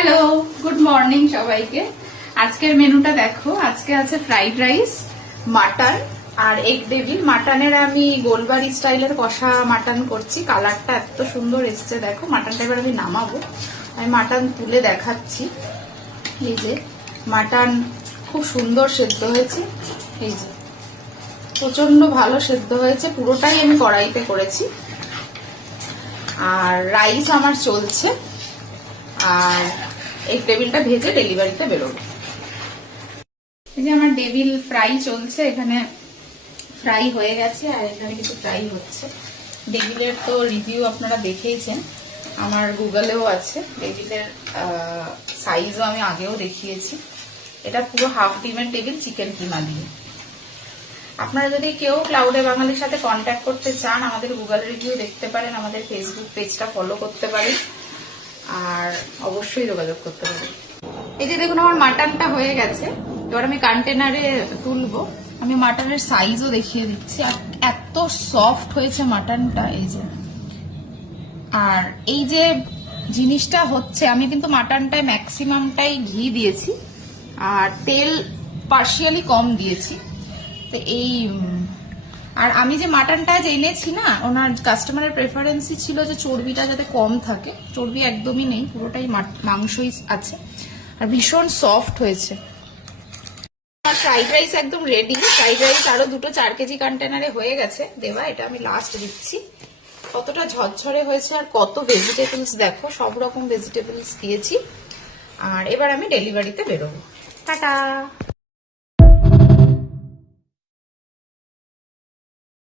Hello, good morning সবাইকে। আজকের মেনুটা দেখো। আজকে আছে ফ্রাইড রাইস, মাটন আর এগ ডেভিল। মাটনের আমি গোলবাড়ি স্টাইলের কষা মাটন করছি। কালারটা এত সুন্দর এসছে দেখো। মাটনটা এবার আমি নামাবো। আমি মাটন তুলে দেখাচ্ছি। এই যে মাটন খুব সুন্দর সেদ্ধ হয়েছে। এই যে প্রচন্ড ভালো সেদ্ধ হয়েছে। পুরোটাই আমি কড়াইতে করেছি। আর রাইস আমার চলছে। আর এই টেবিলটা ভেজে ডেলিভারিতে বেরোবো। এই যে আমার ডেভিল ফ্রাই চলছে। এখানে ফ্রাই হয়ে গেছে আর এখানে কিছু ফ্রাই হচ্ছে। ডেভিলের তো রিভিউ আপনারা দেখেইছেন, আমার গুগলেও আছে। ডেভিলের সাইজও আমি আগেও দেখিয়েছি। এটা পুরো হাফ ডিমের টেবিল চিকেন কিমা দিয়ে। আপনারা যদি কেউ ক্লাউডে বাঙালির সাথে কন্ট্যাক্ট করতে চান, আমাদের গুগল রিভিউ দেখতে পারেন, আমাদের ফেসবুক পেজটা ফলো করতে পারেন, আর অবশ্যই যোগাযোগ করতে পারেন। এই যে দেখুন আমার মাটনটা হয়ে গেছে। এবার আমি কন্টেনারে তুলবো। আমি মাটনের সাইজও দেখিয়ে দিচ্ছি। এত সফট হয়েছে মাটনটা। এই যে, আর এই যে জিনিসটা হচ্ছে, আমি কিন্তু মাটনটায় ম্যাক্সিমামটাই ঘি দিয়েছি আর তেল পার্শিয়ালি কম দিয়েছি। তো এই আর আমি যে মাটনটা এনেছি না, ওনার কাস্টমারের প্রেফারেন্সই ছিল যে চর্বিটা যাতে কম থাকে। চর্বি একদমই নেই, পুরোটাই মাংসই আছে আর ভীষণ সফট হয়েছে। ফ্রাইড রাইস একদম রেডি। ফ্রাইড রাইস আরো 4 কেজি কন্টেনারে হয়ে গেছে দেওয়া। এটা আমি লাস্ট দিচ্ছি। কতটা ঝরঝরে হয়েছে আর কত ভেজিটেবলস দেখো, সব রকম ভেজিটেবলস দিয়েছি। আর এবার আমি ডেলিভারিতে বেরোবো। টাটা।